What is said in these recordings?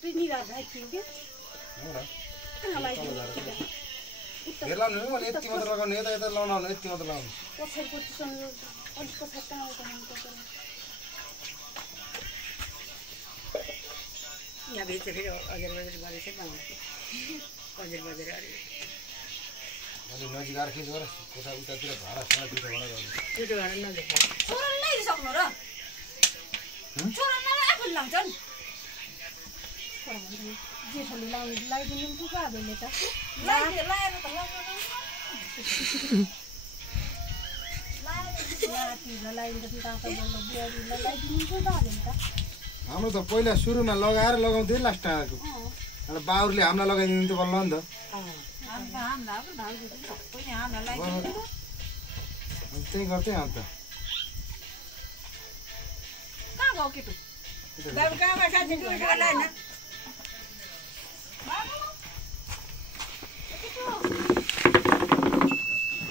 trainee राजा थियो के हो र कहाँ लाग्यो हेर्ला नि मैले यति मात्र लगाउने यता यता लाउन यति मात्र लाउनु पछाडि पछिसँग अलिक पछाडि कहाँ आउँछ यहाँ बेच फेरि अजर बजर गरेछ अजर बजर अरे अनि नजिक आएर खिच गर कोठा उतातिर भाडा साडा दुईटा भनेर त्यो भाडा नदेखा छोरा नै सक्नु र छोरा नै आफू लाउँछन् जेठोले लगाइदिनु पुग्छ हामीले त लाएर त हाम्रो त पहिला सुरुमा लगाएर लगाउँदै लास्ट आएको अनि बाउरले हामीलाई लगाइदिनु त बल्ल नि त त्यही गर्थेँ अन्त कहाँ गयो केटो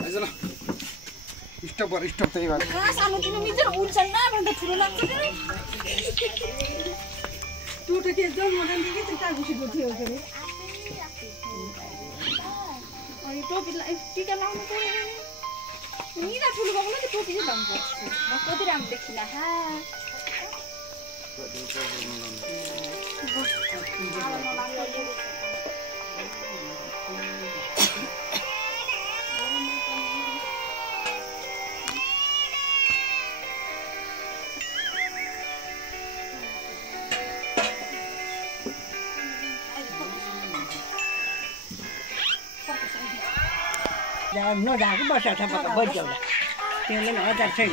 आइज ल स्टप गर स्टप त्यही भएर कहाँ सानो किन मिचर उल्छन् न भन्दा ठुलो लाग्छ टोटो के जन मोडल के त्यता घुसेको थियो के रे अनि टोपीलाई टीका लाउनु पर्यो निरा ठुलो भएको त टोपी चाहिँ लाउनु पर्छ म कति राम्रो देखिला हा नजाएको बस्छ छ बजाउँदा त्यसले पनि हतार छैन